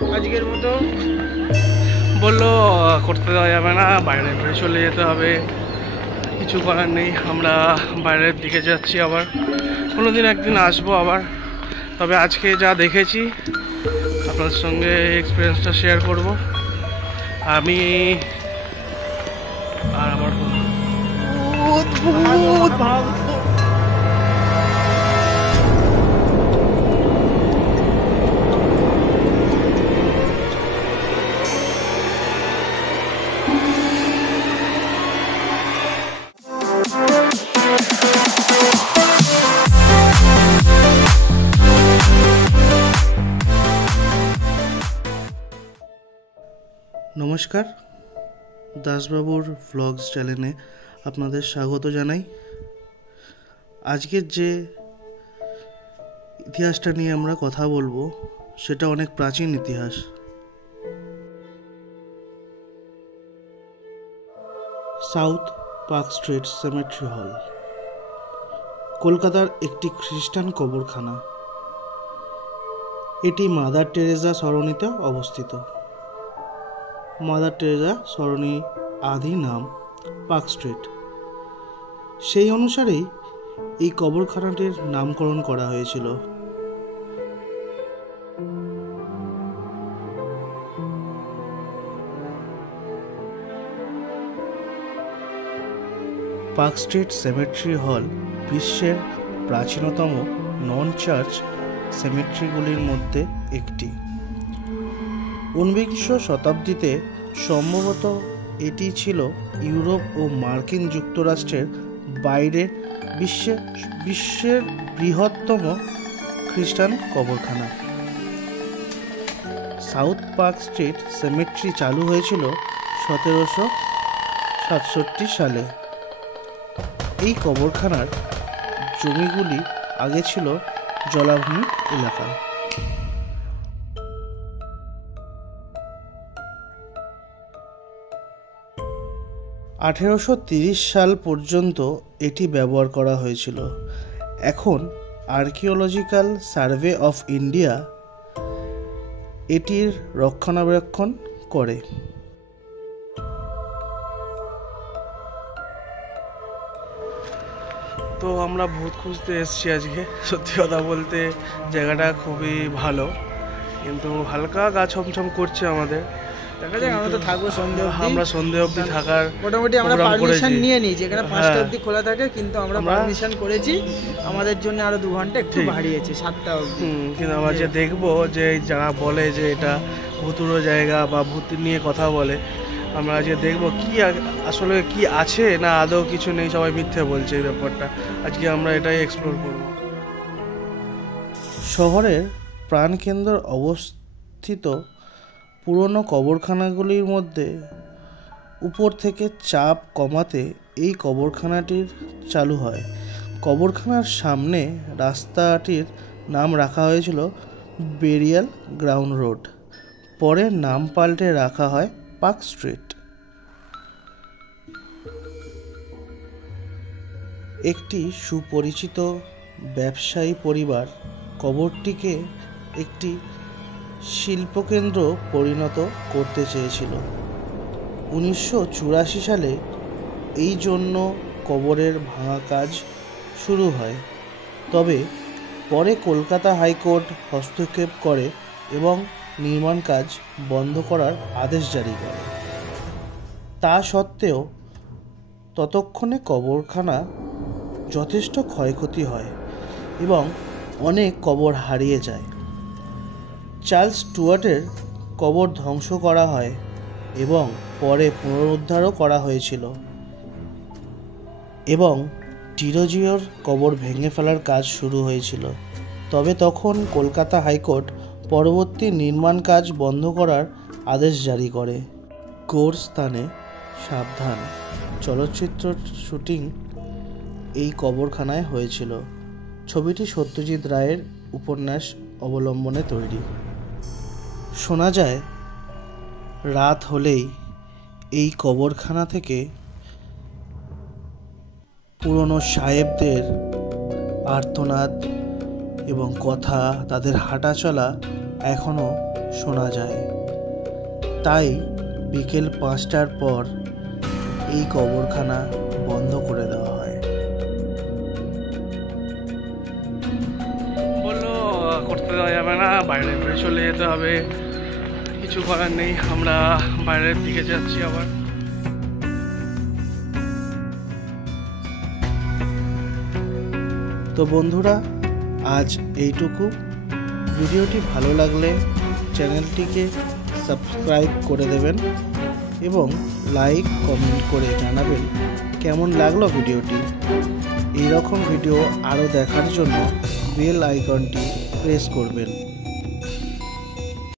আজকের মতো বললো করতে দেওয়া যাবে না, বাইরে চলে যেতে হবে, কিছু করার নেই। আমরা বাইরের দিকে যাচ্ছি, আবার কোনোদিন একদিন আসবো আবার। তবে আজকে যা দেখেছি আপনার সঙ্গে এক্সপিরিয়েন্সটা শেয়ার করব। আমি আর আমার নমস্কার, দাসবাবুর ভ্লগস চ্যানেলে আপনাদের স্বাগত জানাই। আজকের যে ইতিহাসটা নিয়ে আমরা কথা বলবো সেটা অনেক প্রাচীন ইতিহাস। সাউথ পার্ক স্ট্রিট সেমেট্রি হল কলকাতার একটি খ্রিস্টান কবরখানা। এটি মাদার টেরেজা সরণিতে অবস্থিত। মাদার টেরেজা সরণি আদি নাম পার্ক স্ট্রিট। সেই অনুসারেই এই কবরখানাটির নামকরণ করা হয়েছিল। পার্ক স্ট্রিট সেমেট্রি হল বিশ্বের প্রাচীনতম নন চার্চ সেমেট্রিগুলির মধ্যে একটি। 19 শতাব্দীতে সম্ভবত এটি ছিল ইউরোপ ও মার্কিন যুক্তরাষ্ট্রের বাইরে বিশ্বের বৃহত্তম খ্রিস্টান কবরখানা। সাউথ পার্ক স্ট্রিট সেমেট্রি চালু হয়েছিল 1767 সালে। এই কবরখানার জমিগুলি আগে ছিল জলাভূমি এলাকা। 1830 সাল পর্যন্ত এটি ব্যবহার করা হয়েছিল। এখন আর্কিওলজিক্যাল সার্ভে অফ ইন্ডিয়া এটির রক্ষণাবেক্ষণ করে। তো আমরা ভূত খুঁজতে এসেছি আজকে। সত্যি কথা বলতে জায়গাটা খুবই ভালো, কিন্তু হালকা গা ছমছম করছে আমাদের। দেখা যাক, আমরা তো থাকবো সন্ধ্যে অবধি। আমরা সন্ধ্যে অবধি থাকার মোটামুটি আমরা পারমিশন নিয়ে নিই, যেখানে 5টা অবধি খোলা থাকে, কিন্তু আমরা পারমিশন করেছি। আমাদের জন্য আরো 2 ঘন্টা একটু বাড়িয়েছে, 7টা অবধি। কিন্তু আমরা যে দেখবো যে যারা বলে যে এটা ভুতুড়ো জায়গা বা ভূত নিয়ে কথা বলে, আমরা আজকে দেখবো কি আসলে কি আছে না আদৌ কিছু নেই, সবাই মিথ্যে বলছে এই ব্যাপারটা। আজকে আমরা এটাই এক্সপ্লোর করব। শহরের প্রাণকেন্দ্র অবস্থিত পুরনো কবরখানাগুলির মধ্যে উপর থেকে চাপ কমাতে এই কবরখানাটির চালু হয়। কবরখানার সামনে রাস্তাটির নাম রাখা হয়েছিল বেরিয়াল গ্রাউন্ড রোড, পরে নাম পাল্টে রাখা হয় পার্ক স্ট্রিট। একটি সুপরিচিত ব্যবসায়ী পরিবার কবরটিকে একটি শিল্পকেন্দ্র পরিণত করতে চেয়েছিল। 1984 সালে এই জন্য কবরের ভাঙা কাজ শুরু হয়, তবে পরে কলকাতা হাইকোর্ট হস্তক্ষেপ করে এবং নির্মাণ কাজ বন্ধ করার আদেশ জারি করে। তা সত্ত্বেও ততক্ষণে কবরখানা যথেষ্ট ক্ষয়ক্ষতি হয় এবং অনেক কবর হারিয়ে যায়। চার্লস স্টুয়ার্টের কবর ধ্বংস করা হয় এবং পরে পুনরুদ্ধারও করা হয়েছিল, এবং টিরোজিওর কবর ভেঙে ফেলার কাজ শুরু হয়েছিল। তবে তখন কলকাতা হাইকোর্ট পরবর্তী নির্মাণ কাজ বন্ধ করার আদেশ জারি করে। গোরস্থানে সাবধান চলচ্চিত্র শুটিং এই কবরখানায় হয়েছিল। ছবিটি সত্যজিৎ রায়ের উপন্যাস অবলম্বনে তৈরি। শোনা যায় রাত হলেই এই কবরখানা থেকে পুরনো সাহেবদের আর্তনাদ এবং কথা, তাদের হাঁটা চলা এখনও শোনা যায়। তাই বিকেল 5টার পর এই কবরখানা বন্ধ করে দেওয়া হয়। বললো করতে দেওয়া যাবে না, বাইরে চলে যেতে হবে, কিছু করার নেই। আমরা বাইরের দিকে যাচ্ছি আবার। তো বন্ধুরা, আজ এইটুকু। ভিডিওটি ভালো লাগলে চ্যানেলটিকে সাবস্ক্রাইব করে দেবেন এবং লাইক কমেন্ট করে জানাবেন কেমন লাগলো ভিডিওটি। এই রকম ভিডিও আরও দেখার জন্য বেল আইকনটি প্রেস করবেন।